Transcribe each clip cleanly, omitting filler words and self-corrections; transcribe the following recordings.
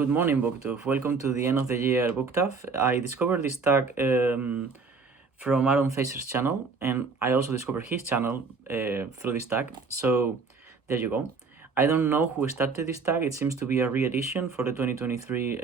Good morning, BookTuff. Welcome to the end of the year BookTuff. I discovered this tag from Aaron Facer's channel, and I also discovered his channel through this tag. So there you go. I don't know who started this tag. It seems to be a re-edition for the 2023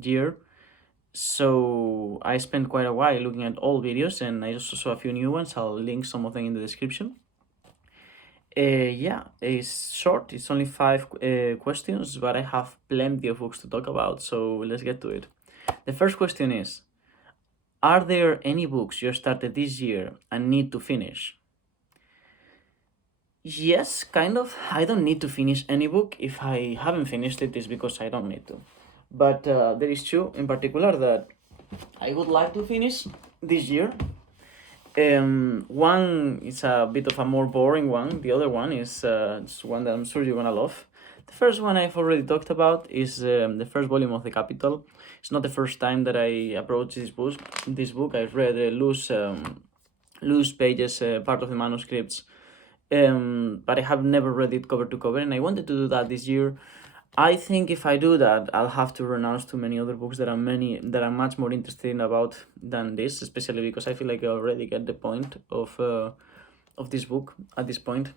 year. So I spent quite a while looking at all videos, and I also saw a few new ones. I'll link some of them in the description. Yeah, it's short. It's only 5 questions, but I have plenty of books to talk about, so let's get to it. The first question is, are there any books you started this year and need to finish? Yes, kind of. I don't need to finish any book. If I haven't finished it, it's because I don't need to. But there is two in particular that I would like to finish this year. One is a bit of a more boring one. The other one is it's one that I'm sure you're gonna love. The first one I've already talked about is the first volume of The Capital. It's not the first time that I approach this book. I've read loose pages, part of the manuscripts, but I have never read it cover to cover, and I wanted to do that this year. I think if I do that, I'll have to renounce to many other books that I'm much more interested in about than this, especially because I feel like I already get the point of this book at this point.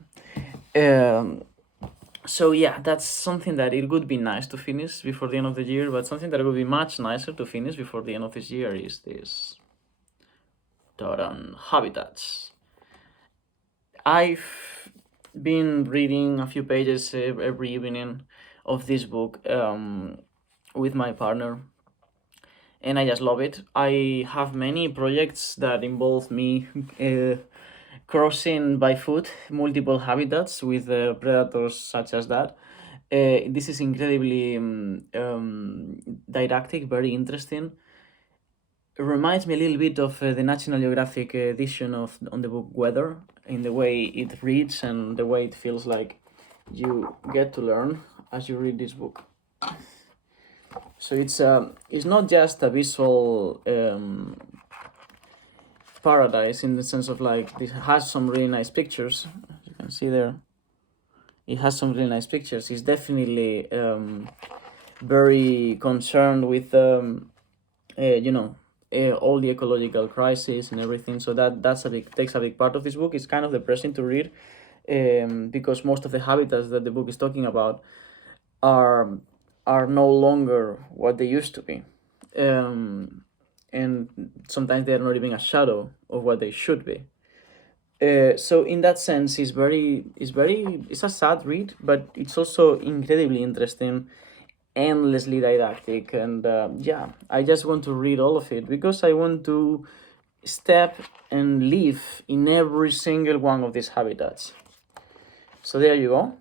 So yeah, that's something that it would be nice to finish before the end of the year, but something that would be much nicer to finish before the end of this year is this Habitats. I've been reading a few pages every evening of this book with my partner, and I just love it. I have many projects that involve me crossing by foot multiple habitats with predators such as that. This is incredibly didactic, very interesting. It reminds me a little bit of the National Geographic edition on the book Weather, in the way it reads and the way it feels like you get to learn as you read this book. So it's not just a visual paradise in the sense of like this has some really nice pictures, as you can see there. It has some really nice pictures. It's definitely very concerned with all the ecological crisis and everything. So that's takes a big part of this book. It's kind of depressing to read because most of the habitats that the book is talking about are no longer what they used to be, and sometimes they are not even a shadow of what they should be. So in that sense, it's a sad read, but it's also incredibly interesting, endlessly didactic, and yeah, I just want to read all of it because I want to step and live in every single one of these habitats. So there you go.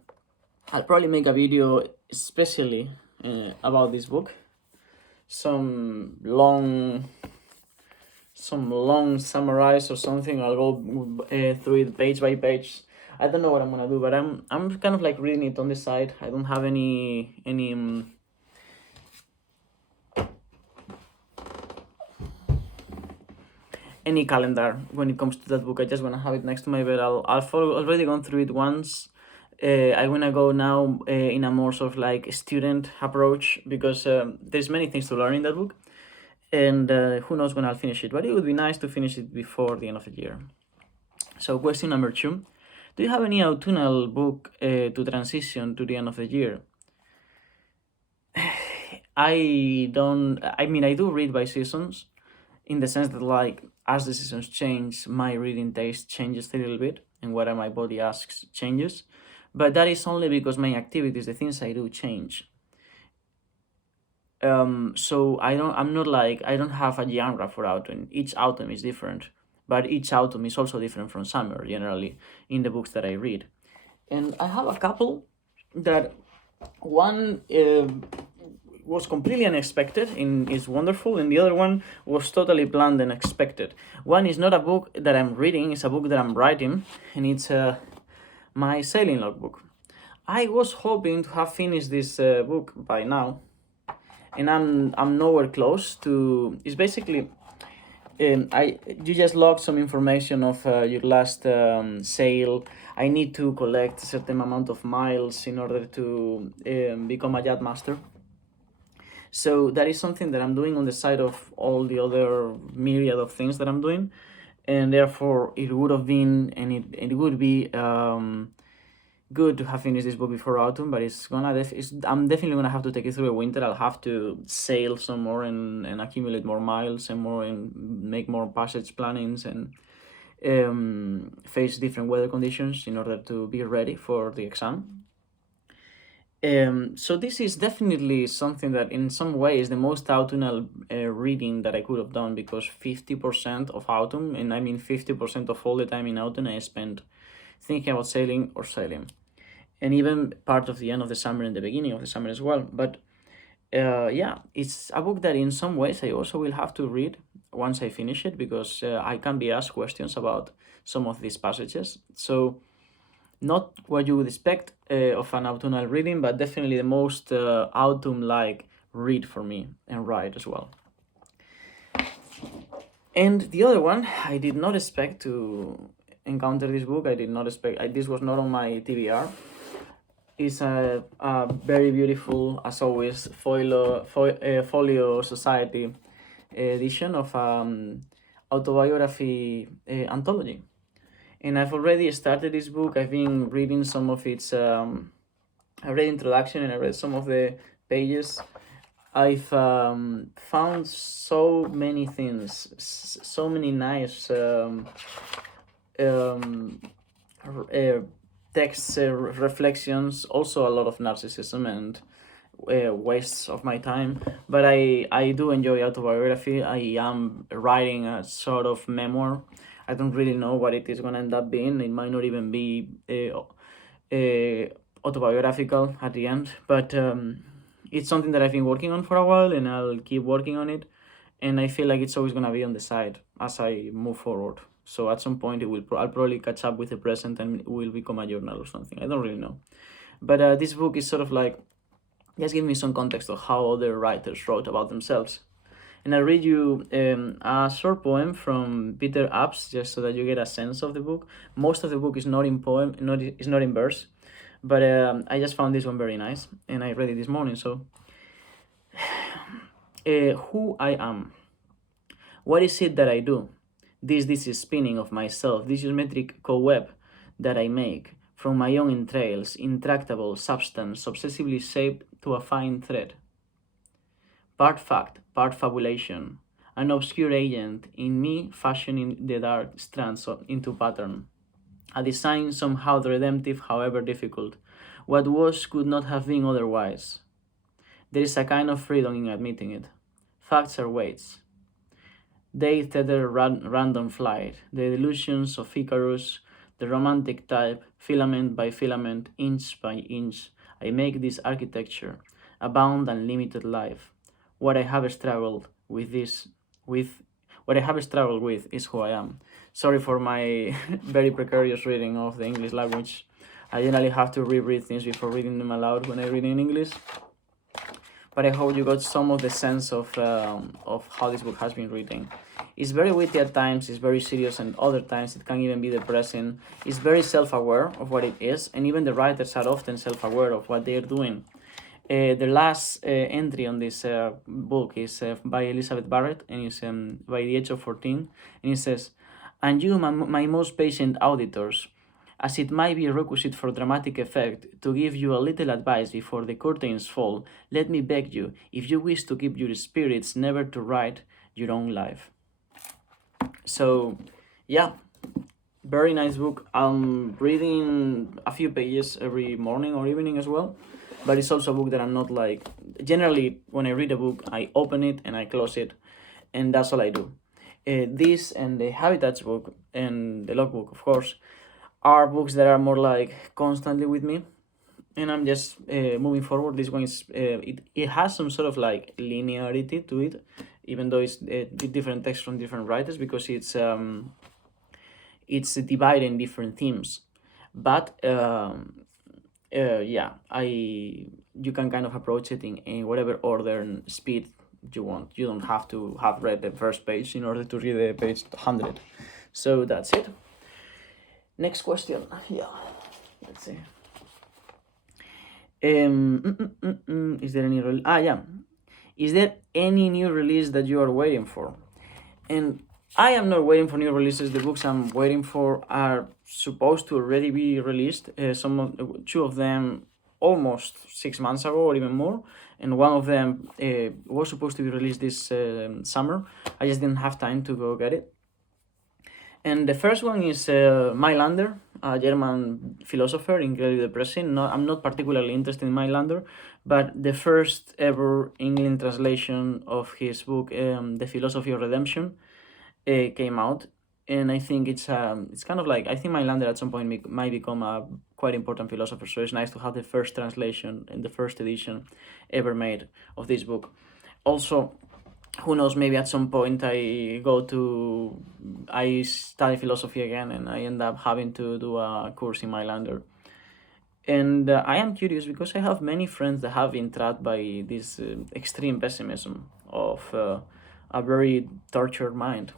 I'll probably make a video especially about this book. Some long summarize or something. I'll go through it page by page. I don't know what I'm gonna do, but I'm kind of like reading it on the side. I don't have any calendar when it comes to that book. I just wanna have it next to my bed. I've already gone through it once. I wanna go now in a more sort of like student approach because there's many things to learn in that book, and who knows when I'll finish it, but it would be nice to finish it before the end of the year. So question number 2, do you have any autumnal book to transition to the end of the year? I do read by seasons, in the sense that like as the seasons change, my reading taste changes a little bit, and what my body asks changes, but that is only because my activities, the things I do, change. So I don't have a genre for autumn. Each autumn is different, but each autumn is also different from summer generally in the books that I read. And I have a couple that one was completely unexpected and is wonderful, and the other one was totally planned and expected. One is not a book that I'm reading, it's a book that I'm writing, and it's my sailing logbook. I was hoping to have finished this book by now, and I'm nowhere close to. It's basically you just log some information of your last sail. I need to collect a certain amount of miles in order to become a yacht master. So that is something that I'm doing on the side of all the other myriad of things that I'm doing, and therefore it would have been and it would be good to have finished this book before autumn, but I'm definitely gonna have to take it through a winter. I'll have to sail some more and accumulate more miles and more and make more passage plannings and face different weather conditions in order to be ready for the exam. So this is definitely something that in some ways the most autumnal reading that I could have done, because 50% of autumn, and I mean 50% of all the time in autumn, I spent thinking about sailing or sailing, and even part of the end of the summer and the beginning of the summer as well. But yeah, it's a book that in some ways I also will have to read once I finish it, because I can be asked questions about some of these passages. So not what you would expect of an autumnal reading, but definitely the most autumn-like read for me, and write as well. And the other one, I did not expect to encounter this book. I did not expect. This was not on my TBR. It's a very beautiful, as always, Folio Society edition of autobiography anthology. And I've already started this book. I've been reading some of its. I read introduction and I read some of the pages. I've found so many things, so many nice texts, reflections, also a lot of narcissism and wastes of my time. But I do enjoy autobiography. I am writing a sort of memoir. I don't really know what it is going to end up being. It might not even be autobiographical at the end, but it's something that I've been working on for a while, and I'll keep working on it. And I feel like it's always going to be on the side as I move forward. So at some point, I'll probably catch up with the present and it will become a journal or something. I don't really know. But this book is sort of like, just give me some context of how other writers wrote about themselves. And I'll read you a short poem from Peter Apps, just so that you get a sense of the book. Most of the book is not in poem, is not in verse, but I just found this one very nice, and I read it this morning. So, who I am. What is it that I do? This is spinning of myself, this geometric cobweb that I make from my own entrails, intractable substance, obsessively shaped to a fine thread. Part fact, part fabulation, an obscure agent in me fashioning the dark strands into pattern. A design somehow redemptive, however difficult. What was could not have been otherwise. There is a kind of freedom in admitting it. Facts are weights. They tether random flight, the delusions of Icarus, the romantic type, filament by filament, inch by inch. I make this architecture, a bound and limited life. What I have struggled with what I have struggled with is who I am. Sorry for my very precarious reading of the English language. I generally have to reread things before reading them aloud when I read in English. But I hope you got some of the sense of how this book has been written. It's very witty at times, it's very serious, and other times it can even be depressing. It's very self-aware of what it is, and even the writers are often self-aware of what they're doing. The last entry on this book is by Elizabeth Barrett, and it's by the age of 14, and it says, "And you, my most patient auditors, as it might be requisite for dramatic effect to give you a little advice before the curtains fall, let me beg you, if you wish to keep your spirits, never to write your own life." So, yeah, very nice book. I'm reading a few pages every morning or evening as well, but it's also a book that I'm not like, generally when I read a book, I open it and I close it, and that's all I do. This and the Habitats book and the Logbook, of course, are books that are more like constantly with me, and I'm just moving forward. This one is it has some sort of like linearity to it, even though it's different text from different writers, because it's divided in different themes. But yeah, you can kind of approach it in whatever order and speed you want. You don't have to have read the first page in order to read the page 100. So that's it. Next question. Yeah, let's see. Is there any yeah. is there any new release that you are waiting for? And I am not waiting for new releases. The books I'm waiting for are supposed to already be released. Two of them almost 6 months ago or even more, and one of them was supposed to be released this summer. I just didn't have time to go get it. And the first one is Mailander, a German philosopher, incredibly depressing. I'm not particularly interested in Mailander, but the first ever English translation of his book, The Philosophy of Redemption, came out, and I think it's kind of like, I think Mailander at some point might become a quite important philosopher. So it's nice to have the first translation and the first edition ever made of this book. Also, who knows, maybe at some point I study philosophy again and I end up having to do a course in Mailander. And I am curious because I have many friends that have been trapped by this extreme pessimism of a very tortured mind.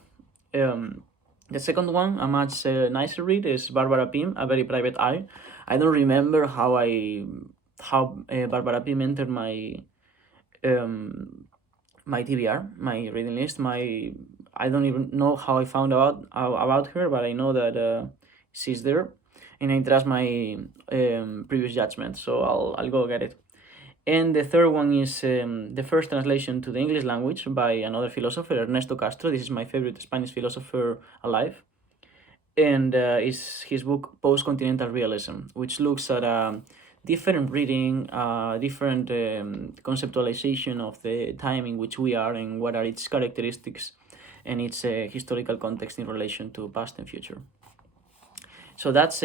The second one, a much nicer read, is Barbara Pym, A Very Private Eye. I don't remember how Barbara Pym entered my my TBR, my reading list. I don't even know how I found out about her, but I know that she's there, and I trust my previous judgment, so I'll go get it. And the third one is the first translation to the English language by another philosopher, Ernesto Castro. This is my favorite Spanish philosopher alive. And is his book Post-Continental Realism, which looks at different reading, different conceptualization of the time in which we are and what are its characteristics and its historical context in relation to past and future. So that's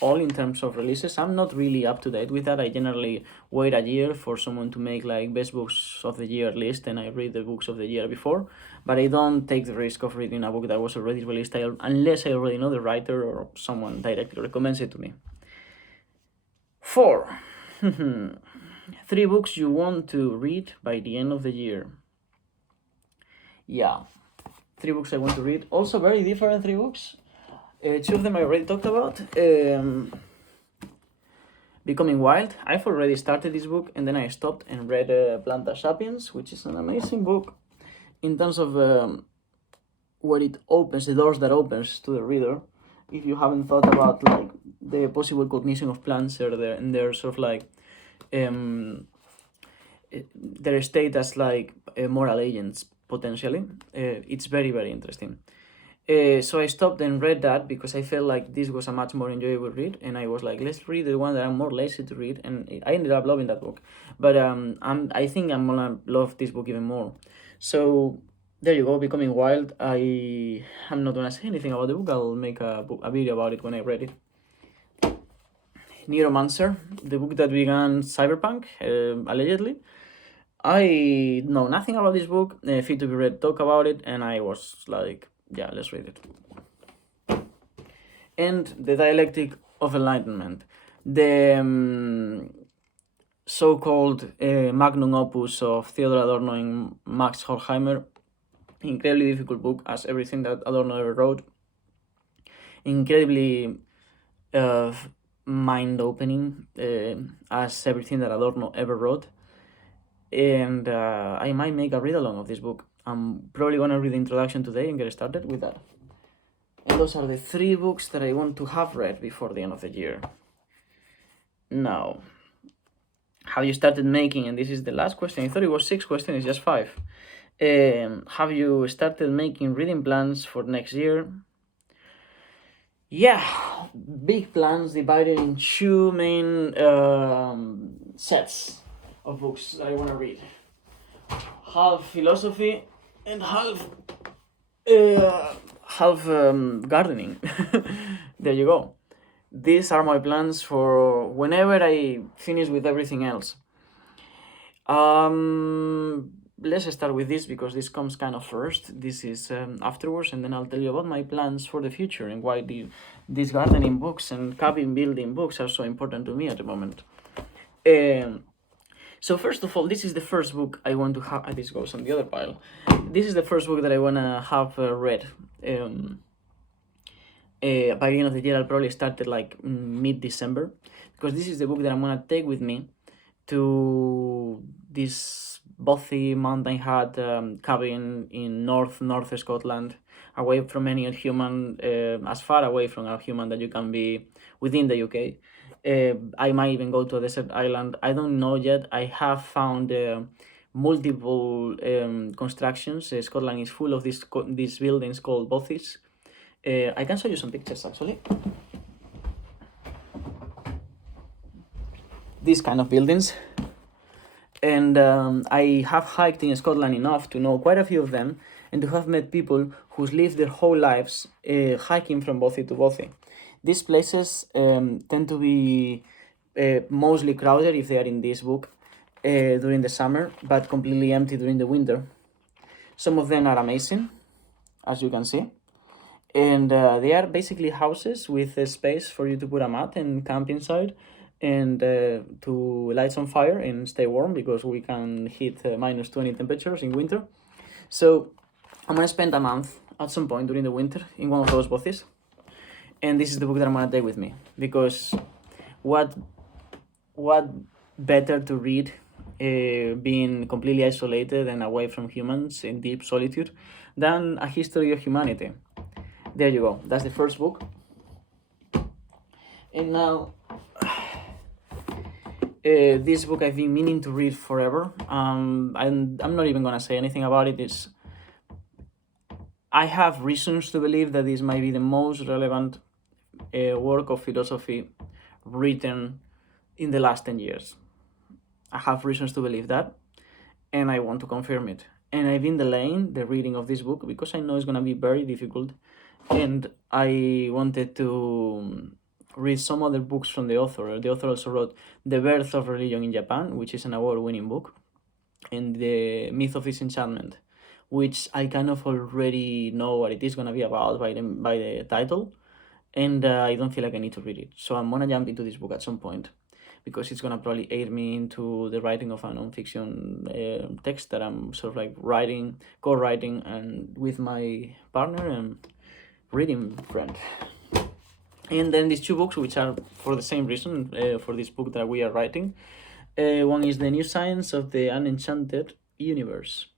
all in terms of releases. I'm not really up to date with that. I generally wait a year for someone to make like best books of the year list, and I read the books of the year before. But I don't take the risk of reading a book that was already released unless I already know the writer or someone directly recommends it to me. 4. 3 books you want to read by the end of the year. Yeah, 3 books I want to read. Also very different 3 books. 2 of them I already talked about. Becoming Wild. I've already started this book and then I stopped and read Planta Sapiens, which is an amazing book in terms of what it opens, the doors that opens to the reader. If you haven't thought about like the possible cognition of plants and their sort of like their state as like moral agents potentially, it's very, very interesting. So I stopped and read that because I felt like this was a much more enjoyable read, and I was like, let's read the one that I'm more lazy to read, and I ended up loving that book. But I think I'm gonna love this book even more. So there you go, Becoming Wild. I'm not gonna say anything about the book. I'll make a video about it when I read it. Neuromancer, the book that began cyberpunk, allegedly. I know nothing about this book. Fit to be read talk about it, and I was like, yeah, let's read it. And The Dialectic of Enlightenment, the so-called magnum opus of Theodor Adorno and Max Horkheimer. Incredibly difficult book, as everything that Adorno ever wrote. Incredibly mind-opening, as everything that Adorno ever wrote. And I might make a read-along of this book. I'm probably going to read the introduction today and get started with that. And those are the 3 books that I want to have read before the end of the year. Now, have you started making, and this is the last question, I thought it was 6 questions, it's just 5. Have you started making reading plans for next year? Yeah, big plans divided in 2 main sets of books that I want to read. Half philosophy and half gardening. There you go. These are my plans for whenever I finish with everything else. Let's start with this because this comes kind of first. This is afterwards, and then I'll tell you about my plans for the future and why these gardening books and cabin building books are so important to me at the moment. So first of all, this is the first book I want to have. This goes on the other pile. This is the first book that I want to have read. By the end of the year, I'll probably start it like mid-December, because this is the book that I'm going to take with me to this bothy mountain hut cabin in north Scotland, away from any human, as far away from a human that you can be within the UK. I might even go to a desert island. I don't know yet. I have found multiple constructions. Scotland is full of these buildings called bothies. I can show you some pictures actually. These kind of buildings. And I have hiked in Scotland enough to know quite a few of them and to have met people who lived their whole lives hiking from bothy to bothy. These places tend to be mostly crowded if they are in this book during the summer, but completely empty during the winter. Some of them are amazing, as you can see. And they are basically houses with a space for you to put a mat and camp inside and to light some fire and stay warm because we can hit minus 20 temperatures in winter. So I'm gonna spend a month at some point during the winter in one of those bothies. And this is the book that I'm gonna take with me because what better to read being completely isolated and away from humans in deep solitude than A History of Humanity. There you go. That's the first book. And now, this book I've been meaning to read forever. I'm not even gonna say anything about it. I have reasons to believe that this might be the most relevant work of philosophy written in the last 10 years. I have reasons to believe that, and I want to confirm it. And I've been delaying the reading of this book because I know it's gonna be very difficult, and I wanted to read some other books from the author. The author also wrote The Birth of Religion in Japan, which is an award-winning book, and The Myth of Disenchantment, which I kind of already know what it is gonna be about by the title, and I don't feel like I need to read it. So I'm gonna jump into this book at some point because it's gonna probably aid me into the writing of a non-fiction text that I'm sort of like co-writing, and with my partner and reading friend. And then these two books, which are for the same reason for this book that we are writing. One is The New Science of the Unenchanted Universe.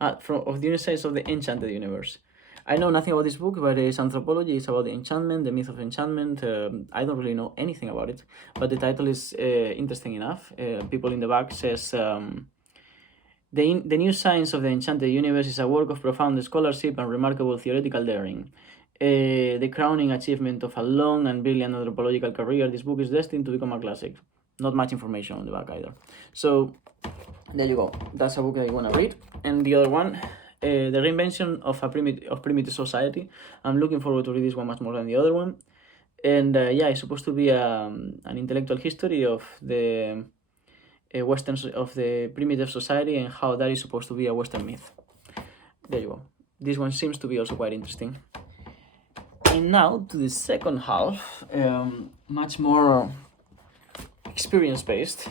Of the New Science of the Enchanted Universe. I know nothing about this book, but it's anthropology. It's about the enchantment, the myth of enchantment. I don't really know anything about it, but the title is interesting enough. People in the back says, the New Science of the Enchanted Universe is a work of profound scholarship and remarkable theoretical daring. The crowning achievement of a long and brilliant anthropological career, this book is destined to become a classic. Not much information on the back either. So there you go. That's a book that I want to read. And the other one, The Reinvention of Primitive Society. I'm looking forward to read this one much more than the other one. And yeah, it's supposed to be an intellectual history of the of the primitive society and how that is supposed to be a Western myth. There you go. This one seems to be also quite interesting. And now to the second half, much more experience-based.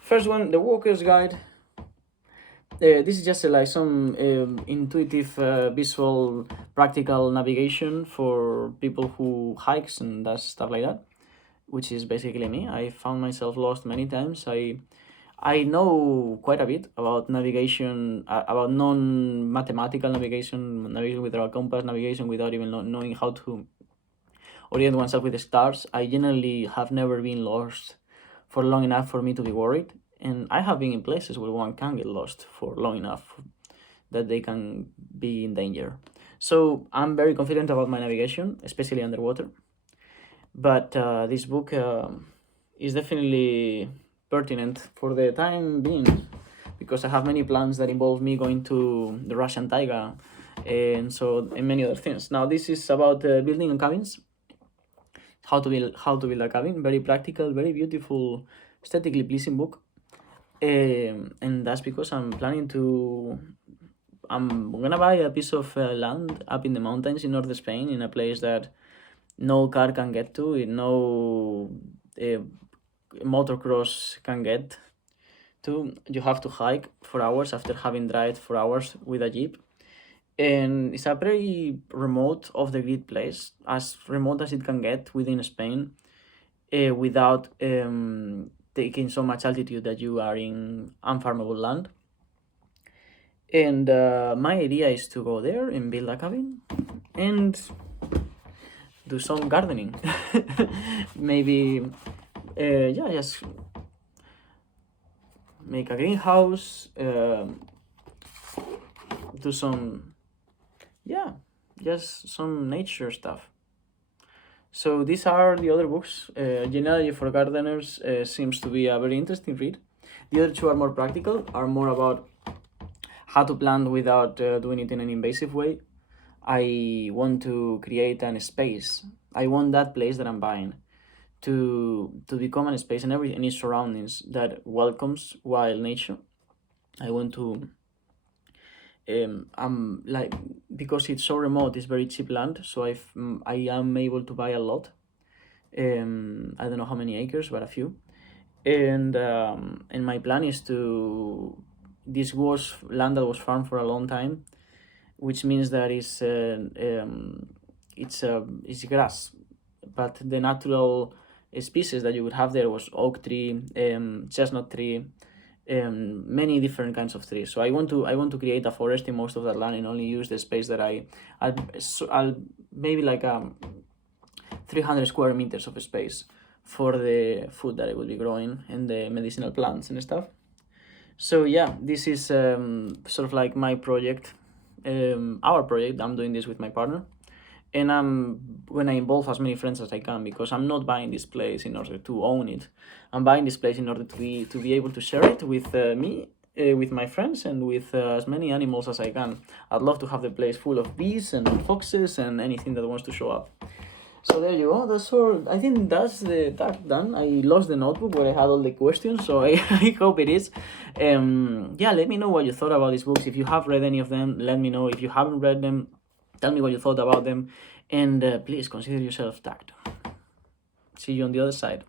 First one, The Walker's Guide. This is just like some intuitive, visual, practical navigation for people who hikes and does stuff like that, which is basically me. I found myself lost many times. I know quite a bit about navigation, about non-mathematical navigation, navigation without a compass, navigation without even knowing how to orient oneself with the stars. I generally have never been lost for long enough for me to be worried. And I have been in places where one can get lost for long enough that they can be in danger. So I'm very confident about my navigation, especially underwater. But this book is definitely pertinent for the time being because I have many plans that involve me going to the Russian taiga and many other things. Now this is about building cabins, how to build a cabin. Very practical, very beautiful, aesthetically pleasing book. And that's because I'm gonna buy a piece of land up in the mountains in northern Spain, in a place that no car can get to, no motocross can get to. You have to hike for hours after having driven for hours with a jeep. And it's a very remote, off-the-grid place, as remote as it can get within Spain, without taking so much altitude that you are in unfarmable land. And my idea is to go there and build a cabin and do some gardening. Maybe, yeah, just make a greenhouse, do some, yeah, just some nature stuff. So these are the other books. Generally for gardeners seems to be a very interesting read. The other two are more practical, are more about how to plant without doing it in an invasive way. I want to create an space. I want that place that I'm buying to become a space and any surroundings that welcomes wild nature. I want to I'm like, because it's so remote, it's very cheap land, so I am able to buy a lot. I don't know how many acres, but a few. And my plan is to, this was land that was farmed for a long time, which means that it's grass, but the natural species that you would have there was oak tree, chestnut tree, many different kinds of trees. So I want to create a forest in most of that land and only use the space that I'll maybe like 300 square meters of space for the food that I will be growing and the medicinal plants and stuff. So yeah, this is sort of like my project, our project. I'm doing this with my partner, and I'm when I involve as many friends as I can, because I'm not buying this place in order to own it. I'm buying this place in order to be able to share it with me, with my friends, and with as many animals as I can. I'd love to have the place full of bees and foxes and anything that wants to show up. So there you go. That's all. I think that's that done. I lost the notebook where I had all the questions, so I hope it is. Yeah, let me know what you thought about these books. If you have read any of them, let me know. If you haven't read them, tell me what you thought about them, and please consider yourself tagged. See you on the other side.